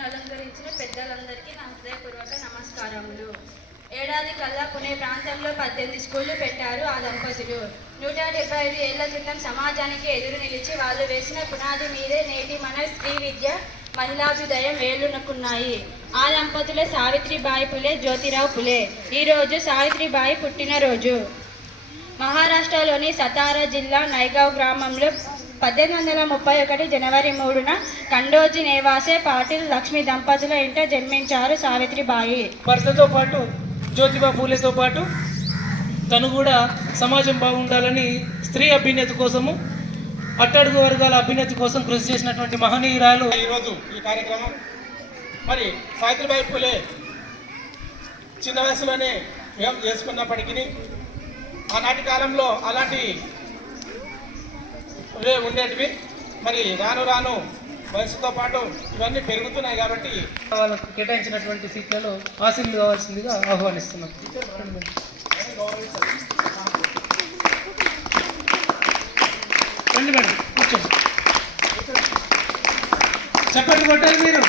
వేదికను అలంకరించిన పెద్దలందరికీ నా హృదయపూర్వక నమస్కారములు. ఏడాది కల్లా పునే ప్రాంతంలో పద్దెనిమిది స్కూళ్ళు పెట్టారు ఆ దంపతులు. నూట డెబ్బై ఐదు ఏళ్ళ క్రితం సమాజానికి ఎదురు నిలిచి వాళ్ళు వేసిన పునాది మీదే నేటి మన స్త్రీ విద్య మహిళాభ్యుదయం వేలునుకున్నాయి ఆ దంపతులే సావిత్రిబాయి పులే జ్యోతిరావు పులే. ఈరోజు సావిత్రిబాయి పుట్టినరోజు. మహారాష్ట్రలోని సతారా జిల్లా నైగావ్ గ్రామంలో పద్దెనిమిది వందల ముప్పై ఒకటి జనవరి మూడున కండోజీ నేవాసే పాటిల్ లక్ష్మి దంపతుల ఇంట జన్మించారు సావిత్రిబాయి. భర్తతో పాటు జ్యోతిబా పూలేతో పాటు తను కూడా సమాజం బాగుండాలని స్త్రీ అభ్యున్నతి కోసము అట్టడుగు వర్గాల అభ్యున్నతి కోసం కృషి చేసినటువంటి మహనీయురాలు ఈరోజు ఈ కార్యక్రమం. మరి సావిత్రిబాయి పూలే చిన్న వయసులోనే వివాహం చేసుకున్నప్పటికీ ఆనాటి కాలంలో అలాంటి ఉండేటివి. మరి రాను రాను వయసుతో పాటు ఇవన్నీ పెరుగుతున్నాయి కాబట్టి వాళ్ళకు కేటాయించినటువంటి సీట్లలో ఆశీర్లు కావాల్సిందిగా ఆహ్వానిస్తున్నాం. రండి మేడం కూర్చోండి. చెప్పండి కొట్టాలి మీరు.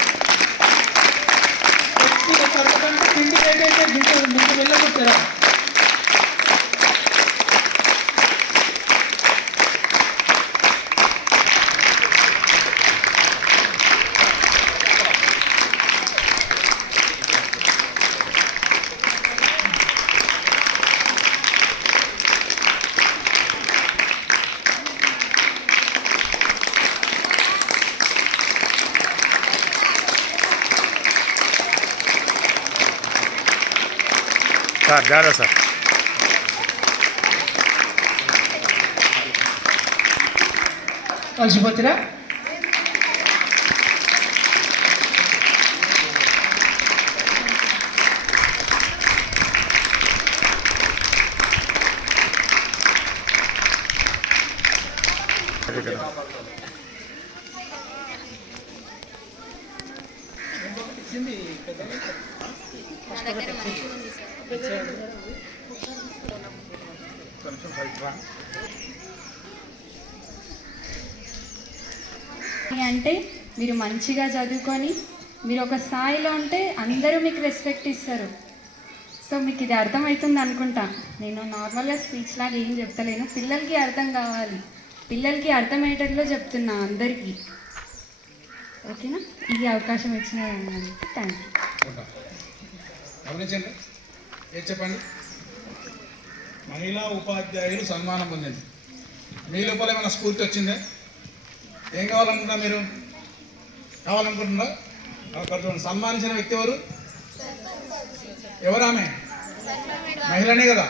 తిండి ఏంటంటే మీకు మీకు వెళ్ళగొట్టారా సార్ జాగ్రత్త సార్ కలిసిపోతురా అంటే మీరు మంచిగా చదువుకొని మీరు ఒక స్థాయిలో ఉంటే అందరూ మీకు రెస్పెక్ట్ ఇస్తారు. సో మీకు ఇది అర్థమవుతుంది అనుకుంటా. నేను నార్మల్గా స్పీచ్ లాగా ఏం చెప్తలేను. పిల్లలకి అర్థం కావాలి. పిల్లలకి అర్థమయ్యేటట్లు చెప్తున్నా అందరికీ. ఓకేనా? ఈ అవకాశం ఇచ్చిన థ్యాంక్ యూ ఏం చెప్పండి? మహిళా ఉపాధ్యాయులు సన్మానం పొందింది. మీ లోపల ఏమైనా స్ఫూర్తి వచ్చిందే? ఏం కావాలనుకుంటున్నా మీరు? కావాలనుకుంటున్నా చూడండి సన్మానించిన వ్యక్తి ఎవరు? ఎవరు ఆమె? మహిళనే కదా.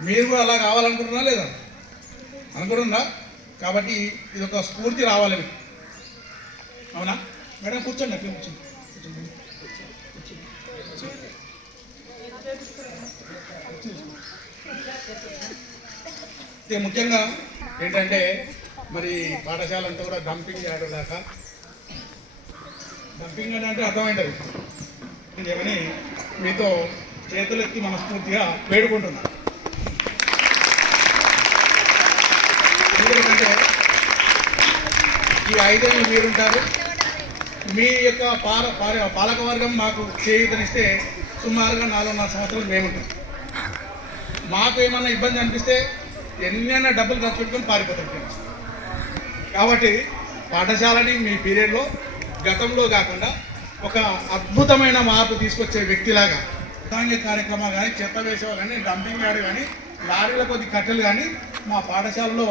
మీరు కూడా అలా కావాలనుకుంటున్నా లేదా? అనుకుంటున్నా కాబట్టి ఇది ఒక స్ఫూర్తి రావాలి మీకు. అవునా? మేడం కూర్చోండి అట్లా కూర్చోండి కూర్చోండి. ఇది ముఖ్యంగా ఏంటంటే మరి పాఠశాల అంతా కూడా డంపింగ్ యార్డ్ దాకా. డంపింగ్ అని అంటే అర్థమైంది. ఏమని మీతో చేతులెత్తి మనస్ఫూర్తిగా వేడుకుంటున్నా. ఎందుకంటే ఈ ఐదేళ్ళు మీరుంటారు. మీ యొక్క పాల పాల- పాలకవర్గం మాకు చేయూతనిస్తే సుమారుగా నాలుగున్నర సంవత్సరాలు మేముంటాం. మాకు ఏమన్నా ఇబ్బంది అనిపిస్తే ఎన్నైనా డబ్బులు ఖర్చు పెట్టుకొని పారిపోతాడు కాబట్టి పాఠశాలని మీ పీరియడ్లో గతంలో కాకుండా ఒక అద్భుతమైన మార్పు తీసుకొచ్చే వ్యక్తిలాగా సాంఘిక కార్యక్రమాలు కానీ చెత్త వేసేవారు కానీ డంపింగ్ యార్డ్ కానీ లారీల కొద్ది కట్టెలు కానీ మా పాఠశాలలో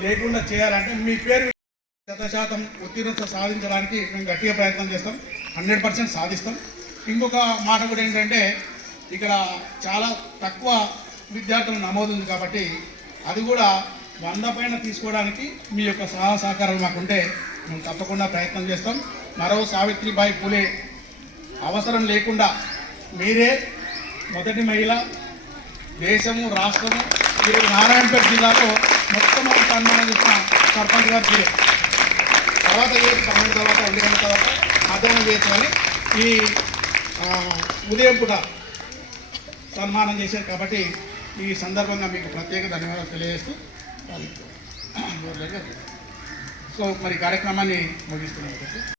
లేకుండా చేయాలంటే మీ పేరు శత శాతం ఉత్తీర్ణత సాధించడానికి మేము గట్టిగా ప్రయత్నం చేస్తాం. హండ్రెడ్ పర్సెంట్ సాధిస్తాం. ఇంకొక మాట కూడా ఏంటంటే ఇక్కడ చాలా తక్కువ విద్యార్థుల నమోదు ఉంది కాబట్టి అది కూడా వంద పైన తీసుకోవడానికి మీ యొక్క సహాయ సహకారాలు మాకుంటే మేము తప్పకుండా ప్రయత్నం చేస్తాం. మరో సావిత్రిబాయి పూలే అవసరం లేకుండా మీరే మొదటి మహిళ దేశము రాష్ట్రము ఈరోజు నారాయణపేట జిల్లాలో మొత్తం సన్మానం చేసిన సర్పంచ్ గారు మీరే. తర్వాత ఏ పన్నెండు తర్వాత ఒంటి గంటల తర్వాత మధ్యాహ్నం చేయొచ్చు ఈ ఉదయం పూట సన్మానం చేశారు కాబట్టి ఈ సందర్భంగా మీకు ప్రత్యేక ధన్యవాదాలు తెలియజేస్తూ సో మరి కార్యక్రమాన్ని ముగిస్తున్నాం